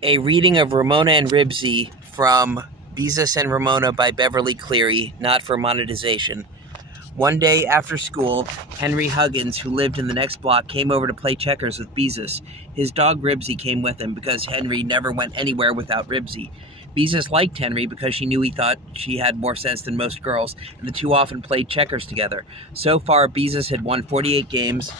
A reading of Ramona and Ribsy from Beezus and Ramona by Beverly Cleary, not for monetization. One day after school, Henry Huggins, who lived in the next block, came over to play checkers with Beezus. His dog Ribsy came with him because Henry never went anywhere without Ribsy. Beezus liked Henry because she knew he thought she had more sense than most girls, and the two often played checkers together. So far, Beezus had won 48 games,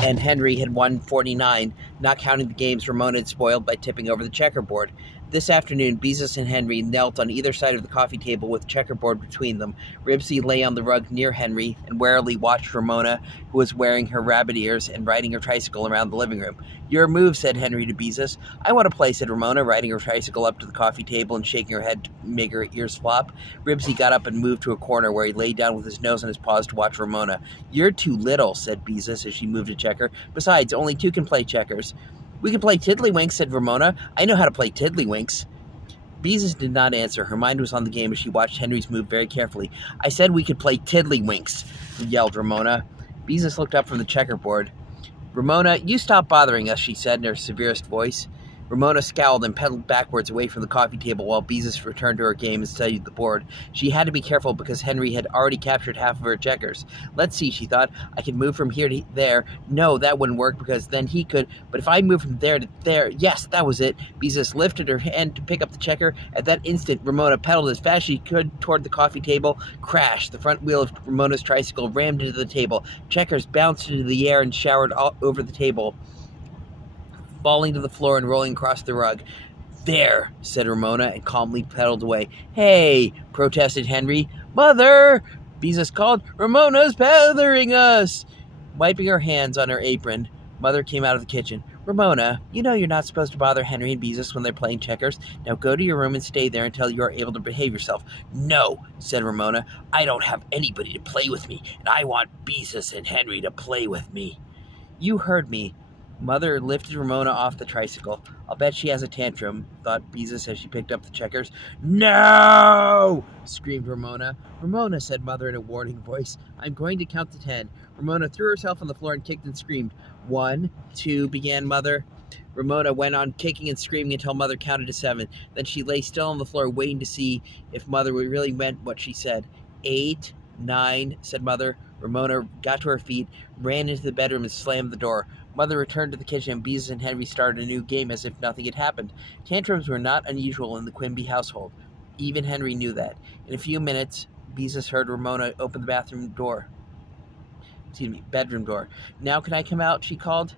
and Henry had won 49, not counting the games Ramona had spoiled by tipping over the checkerboard. This afternoon, Beezus and Henry knelt on either side of the coffee table with checkerboard between them. Ribsy lay on the rug near Henry and warily watched Ramona, who was wearing her rabbit ears and riding her tricycle around the living room. "Your move," said Henry to Beezus. "I want to play," said Ramona, riding her tricycle up to the coffee table and shaking her head to make her ears flop. Ribsy got up and moved to a corner where he lay down with his nose on his paws to watch Ramona. "You're too little," said Beezus as she moved a checker. "Besides, only two can play checkers." "We can play Tiddlywinks," said Ramona. "I know how to play Tiddlywinks." Beezus did not answer. Her mind was on the game as she watched Henry's move very carefully. "I said we could play Tiddlywinks," yelled Ramona. Beezus looked up from the checkerboard. "Ramona, you stop bothering us," she said in her severest voice. Ramona scowled and pedaled backwards away from the coffee table while Beezus returned to her game and studied the board. She had to be careful because Henry had already captured half of her checkers. "Let's see," she thought. "I can move from here to there. No, that wouldn't work because then he could. But if I move from there to there, yes, that was it." Beezus lifted her hand to pick up the checker. At that instant, Ramona pedaled as fast as she could toward the coffee table. Crash! The front wheel of Ramona's tricycle rammed into the table. Checkers bounced into the air and showered all over the table, falling to the floor and rolling across the rug. "There," said Ramona, and calmly pedaled away. "Hey," protested Henry. "Mother!" Beezus called. "Ramona's bothering us!" Wiping her hands on her apron, Mother came out of the kitchen. "Ramona, you know you're not supposed to bother Henry and Beezus when they're playing checkers. Now go to your room and stay there until you are able to behave yourself." "No," said Ramona. "I don't have anybody to play with me, and I want Beezus and Henry to play with me." "You heard me." Mother lifted Ramona off the tricycle. "I'll bet she has a tantrum," thought Beezus as she picked up the checkers. "No!" screamed Ramona. "Ramona," said Mother in a warning voice, "I'm going to count to 10. Ramona threw herself on the floor and kicked and screamed. "1, 2, began Mother. Ramona went on kicking and screaming until Mother counted to 7. Then she lay still on the floor waiting to see if Mother really meant what she said. 8, 9, said Mother. Ramona got to her feet, ran into the bedroom, and slammed the door. Mother returned to the kitchen, and Beezus and Henry started a new game as if nothing had happened. Tantrums were not unusual in the Quimby household. Even Henry knew that. In a few minutes, Beezus heard Ramona open the bedroom door. "Now can I come out?" she called.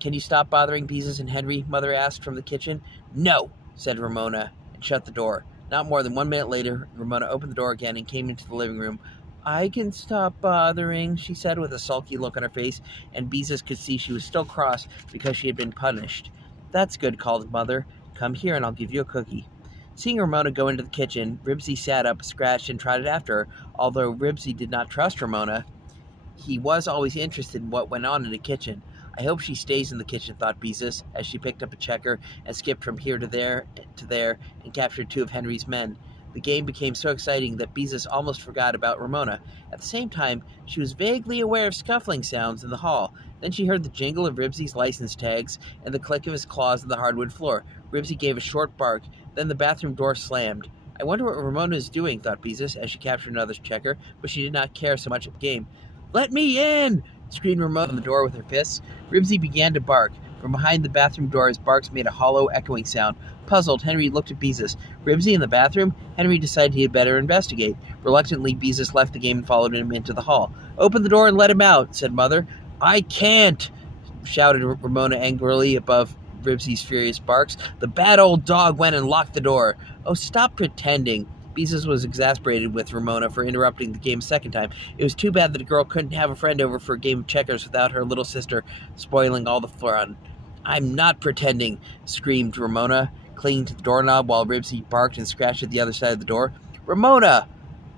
"Can you stop bothering Beezus and Henry?" Mother asked from the kitchen. "No," said Ramona, and shut the door. Not more than 1 minute later, Ramona opened the door again and came into the living room. "I can stop bothering," she said with a sulky look on her face, and Beezus could see she was still cross because she had been punished. "That's good," called Mother. "Come here and I'll give you a cookie." Seeing Ramona go into the kitchen, Ribsy sat up, scratched, and trotted after her. Although Ribsy did not trust Ramona, he was always interested in what went on in the kitchen. "I hope she stays in the kitchen," thought Beezus, as she picked up a checker and skipped from here to there and captured 2 of Henry's men. The game became so exciting that Beezus almost forgot about Ramona. At the same time, she was vaguely aware of scuffling sounds in the hall. Then she heard the jingle of Ribsy's license tags and the click of his claws on the hardwood floor. Ribsy gave a short bark. Then the bathroom door slammed. "I wonder what Ramona is doing," thought Beezus as she captured another checker, but she did not care so much at the game. "Let me in!" screamed Ramona on the door with her fists. Ribsy began to bark. From behind the bathroom door, his barks made a hollow, echoing sound. Puzzled, Henry looked at Beezus. Ribsy in the bathroom? Henry decided he had better investigate. Reluctantly, Beezus left the game and followed him into the hall. "Open the door and let him out," said Mother. "I can't!" shouted Ramona angrily above Ribsy's furious barks. "The bad old dog went and locked the door." "Oh, stop pretending." Beezus was exasperated with Ramona for interrupting the game a second time. It was too bad that a girl couldn't have a friend over for a game of checkers without her little sister spoiling all the fun. "I'm not pretending," screamed Ramona, clinging to the doorknob while Ribsy barked and scratched at the other side of the door. "Ramona!"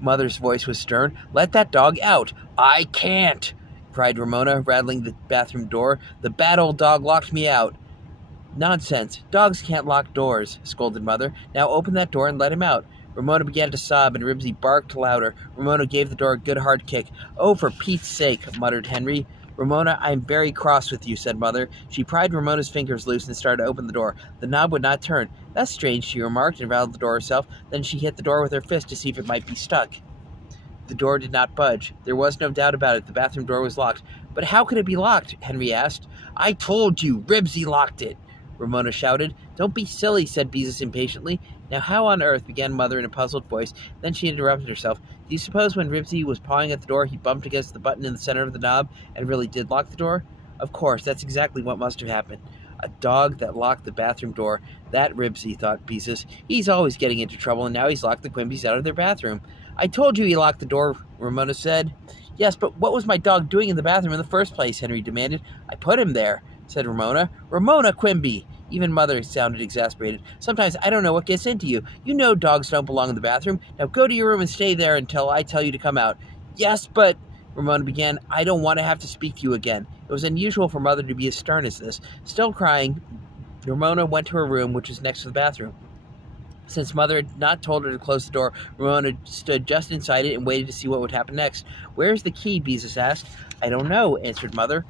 Mother's voice was stern. "Let that dog out." "I can't!" cried Ramona, rattling the bathroom door. "The bad old dog locked me out." "Nonsense. Dogs can't lock doors," scolded Mother. "Now open that door and let him out." Ramona began to sob, and Ribsy barked louder. Ramona gave the door a good hard kick. "Oh, for Pete's sake," muttered Henry. Ramona, I'm very cross with you, said Mother. She pried Ramona's fingers loose and started to open the door. The knob would not turn. That's strange, she remarked, and rattled the door herself. Then she hit the door with her fist to see if it might be stuck. The door did not budge. There was no doubt about it. The bathroom door was locked. But how could it be locked? Henry asked. I told you, Ribsy locked it, Ramona shouted. Don't be silly, said Beezus impatiently. Now how on earth, began Mother in a puzzled voice. Then she interrupted herself. Do you suppose when Ribsy was pawing at the door, he bumped against the button in the center of the knob and really did lock the door? Of course, that's exactly what must have happened. A dog that locked the bathroom door. That Ribsy, thought Beezus. He's always getting into trouble, and now he's locked the Quimbies out of their bathroom. I told you he locked the door, Ramona said. Yes, but what was my dog doing in the bathroom in the first place? Henry demanded. I put him there, said Ramona. Ramona Quimby! Even Mother sounded exasperated. Sometimes I don't know what gets into you. You know dogs don't belong in the bathroom. Now go to your room and stay there until I tell you to come out. Yes, but, Ramona began, I don't want to have to speak to you again. It was unusual for Mother to be as stern as this. Still crying, Ramona went to her room, which was next to the bathroom. Since Mother had not told her to close the door, Ramona stood just inside it and waited to see what would happen next. Where's the key? Beezus asked. I don't know, answered Mother.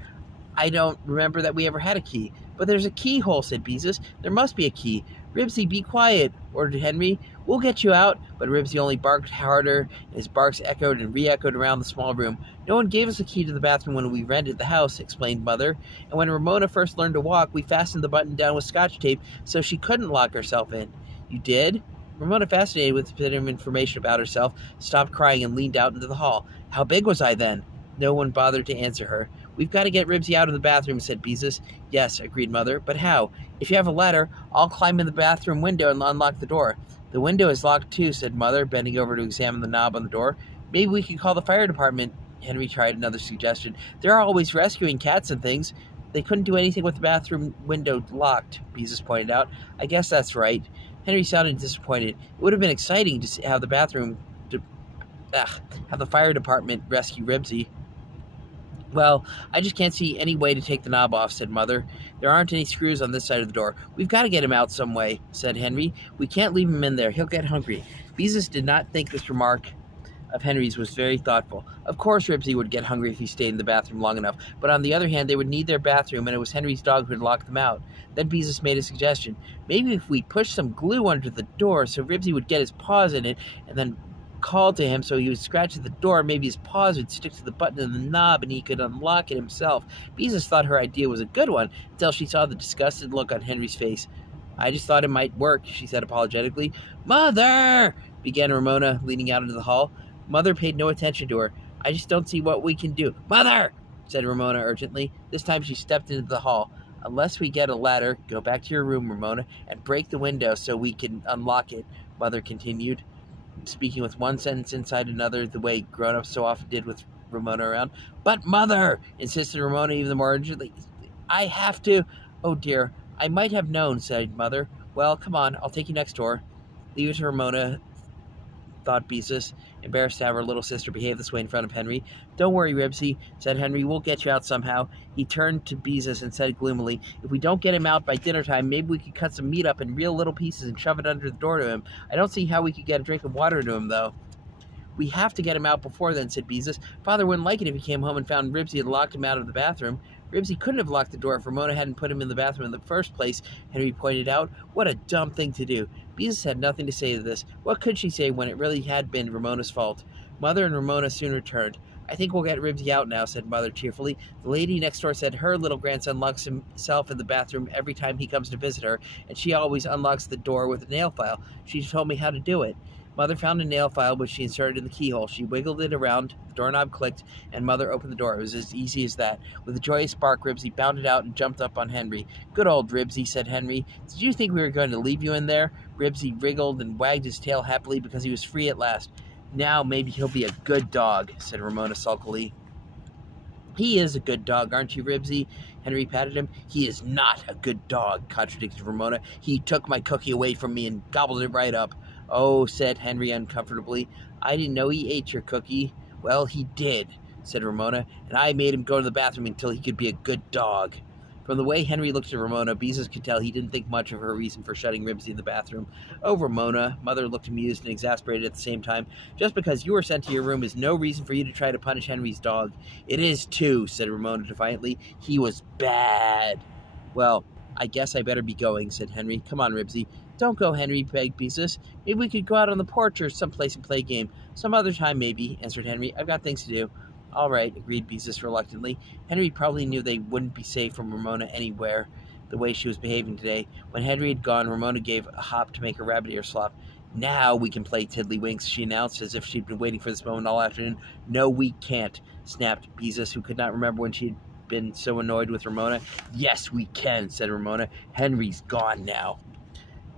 I don't remember that we ever had a key. But there's a keyhole, said Beezus. There must be a key. Ribsy, be quiet, ordered Henry. We'll get you out. But Ribsy only barked harder, and his barks echoed and re-echoed around the small room. No one gave us a key to the bathroom when we rented the house, explained Mother. And when Ramona first learned to walk, we fastened the button down with Scotch tape so she couldn't lock herself in. You did? Ramona, fascinated with a bit of information about herself, stopped crying and leaned out into the hall. How big was I then? No one bothered to answer her. We've got to get Ribsy out of the bathroom, said Beezus. Yes, agreed Mother, but how? If you have a ladder, I'll climb in the bathroom window and unlock the door. The window is locked too, said Mother, bending over to examine the knob on the door. Maybe we can call the fire department. Henry tried another suggestion. They're always rescuing cats and things. They couldn't do anything with the bathroom window locked, Beezus pointed out. I guess that's right. Henry sounded disappointed. It would have been exciting to have have the fire department rescue Ribsy. Well, I just can't see any way to take the knob off, said Mother. There aren't any screws on this side of the door. We've got to get him out some way, said Henry. We can't leave him in there. He'll get hungry. Beezus did not think this remark of Henry's was very thoughtful. Of course Ribsy would get hungry if he stayed in the bathroom long enough, but on the other hand, they would need their bathroom, and it was Henry's dog who had locked them out. Then Beezus made a suggestion. Maybe if we pushed some glue under the door so Ribsy would get his paws in it, and then called to him so he would scratch at the door, maybe his paws would stick to the button and the knob and he could unlock it himself. Beezus thought her idea was a good one until she saw the disgusted look on Henry's face. I just thought it might work, she said apologetically. Mother! Began Ramona, leaning out into the hall. Mother paid no attention to her. I just don't see what we can do. Mother! Said Ramona urgently. This time she stepped into the hall. Unless we get a ladder, go back to your room, Ramona, and break the window so we can unlock it, Mother continued, speaking with one sentence inside another, the way grown-ups so often did with Ramona around. But Mother! Insisted Ramona even more urgently. I have to. Oh dear, I might have known, said Mother. Well, come on, I'll take you next door. Leave it to Ramona, thought Beezus, embarrassed to have her little sister behave this way in front of Henry. Don't worry, Ribsy, said Henry. We'll get you out somehow. He turned to Beezus and said gloomily, if we don't get him out by dinner time, maybe we could cut some meat up in real little pieces and shove it under the door to him. I don't see how we could get a drink of water to him, though. We have to get him out before then, said Beezus. Father wouldn't like it if he came home and found Ribsy had locked him out of the bathroom. Ribsy couldn't have locked the door if Ramona hadn't put him in the bathroom in the first place, Henry pointed out. What a dumb thing to do. Beezus had nothing to say to this. What could she say when it really had been Ramona's fault? Mother and Ramona soon returned. I think we'll get Ribsy out now, said Mother cheerfully. The lady next door said her little grandson locks himself in the bathroom every time he comes to visit her, and she always unlocks the door with a nail file. She told me how to do it. Mother found a nail file which she inserted in the keyhole. She wiggled it around, the doorknob clicked, and Mother opened the door. It was as easy as that. With a joyous bark, Ribsy bounded out and jumped up on Henry. Good old Ribsy, said Henry. Did you think we were going to leave you in there? Ribsy wriggled and wagged his tail happily because he was free at last. Now maybe he'll be a good dog, said Ramona sulkily. He is a good dog, aren't you, Ribsy? Henry patted him. He is not a good dog, contradicted Ramona. He took my cookie away from me and gobbled it right up. Oh, said Henry uncomfortably. I didn't know he ate your cookie. Well, he did, said Ramona, and I made him go to the bathroom until he could be a good dog. From the way Henry looked at Ramona, Beezus could tell he didn't think much of her reason for shutting Ribsy in the bathroom. Oh, Ramona, Mother looked amused and exasperated at the same time. Just because you were sent to your room is no reason for you to try to punish Henry's dog. It is too, said Ramona defiantly. He was bad. Well, I guess I better be going, said Henry. Come on, Ribsy. Don't go, Henry, begged Beezus. Maybe we could go out on the porch or someplace and play a game. Some other time, maybe, answered Henry. I've got things to do. All right, agreed Beezus reluctantly. Henry probably knew they wouldn't be safe from Ramona anywhere, the way she was behaving today. When Henry had gone, Ramona gave a hop to make her rabbit ear slop. Now we can play Tiddlywinks, she announced, as if she'd been waiting for this moment all afternoon. No, we can't, snapped Beezus, who could not remember when she had been so annoyed with Ramona. Yes, we can, said Ramona. Henry's gone now.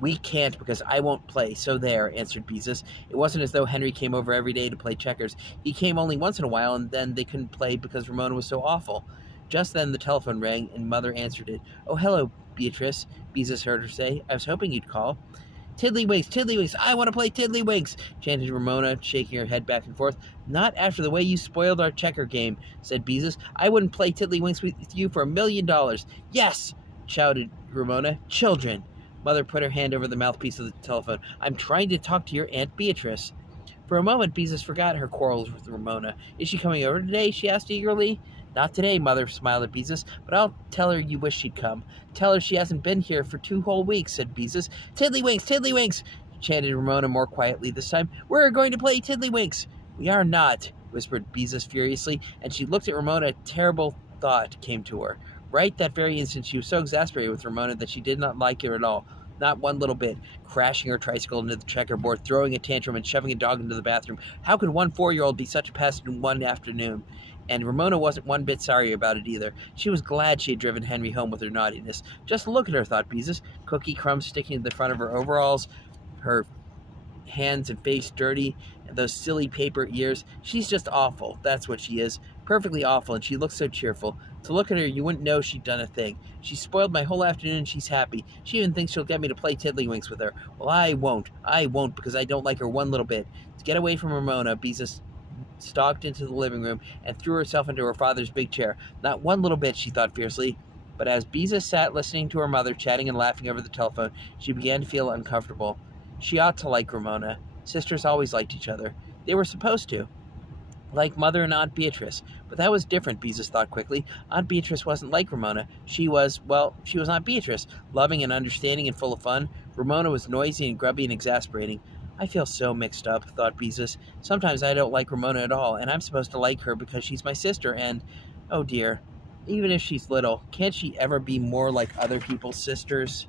We can't because I won't play, so there, answered Beezus. It wasn't as though Henry came over every day to play checkers. He came only once in a while, and then they couldn't play because Ramona was so awful. Just then the telephone rang, and Mother answered it. Oh, hello, Beatrice, Beezus heard her say. I was hoping you'd call. Tiddlywinks, Tiddlywinks, I want to play Tiddlywinks, chanted Ramona, shaking her head back and forth. Not after the way you spoiled our checker game, said Beezus. I wouldn't play Tiddlywinks with you for $1,000,000. Yes, shouted Ramona. Children. Mother put her hand over the mouthpiece of the telephone. I'm trying to talk to your Aunt Beatrice. For a moment, Beezus forgot her quarrels with Ramona. Is she coming over today? She asked eagerly. Not today, Mother smiled at Beezus, but I'll tell her you wish she'd come. Tell her she hasn't been here for 2 whole weeks, said Beezus. Tiddlywinks, Tiddlywinks, chanted Ramona more quietly this time. We're going to play Tiddlywinks. We are not, whispered Beezus furiously, and she looked at Ramona. A terrible thought came to her. Right that very instant, she was so exasperated with Ramona that she did not like her at all. Not one little bit. Crashing her tricycle into the checkerboard, throwing a tantrum, and shoving a dog into the bathroom. How could one 4-year-old be such a pest in one afternoon? And Ramona wasn't one bit sorry about it either. She was glad she had driven Henry home with her naughtiness. Just look at her, thought Beezus. Cookie crumbs sticking to the front of her overalls, her hands and face dirty, and those silly paper ears. She's just awful. That's what she is. Perfectly awful, and she looks so cheerful. To look at her, you wouldn't know she'd done a thing. She spoiled my whole afternoon, and she's happy. She even thinks she'll get me to play Tiddlywinks with her. Well, I won't. I won't, because I don't like her one little bit. To get away from Ramona, Beezus stalked into the living room and threw herself into her father's big chair. Not one little bit, she thought fiercely. But as Beezus sat listening to her mother chatting and laughing over the telephone, she began to feel uncomfortable. She ought to like Ramona. Sisters always liked each other. They were supposed to. Like Mother and Aunt Beatrice. But that was different, Beezus thought quickly. Aunt Beatrice wasn't like Ramona. She was Aunt Beatrice, loving and understanding and full of fun. Ramona was noisy and grubby and exasperating. I feel so mixed up, thought Beezus. Sometimes I don't like Ramona at all, and I'm supposed to like her because she's my sister, and, oh dear, even if she's little, can't she ever be more like other people's sisters?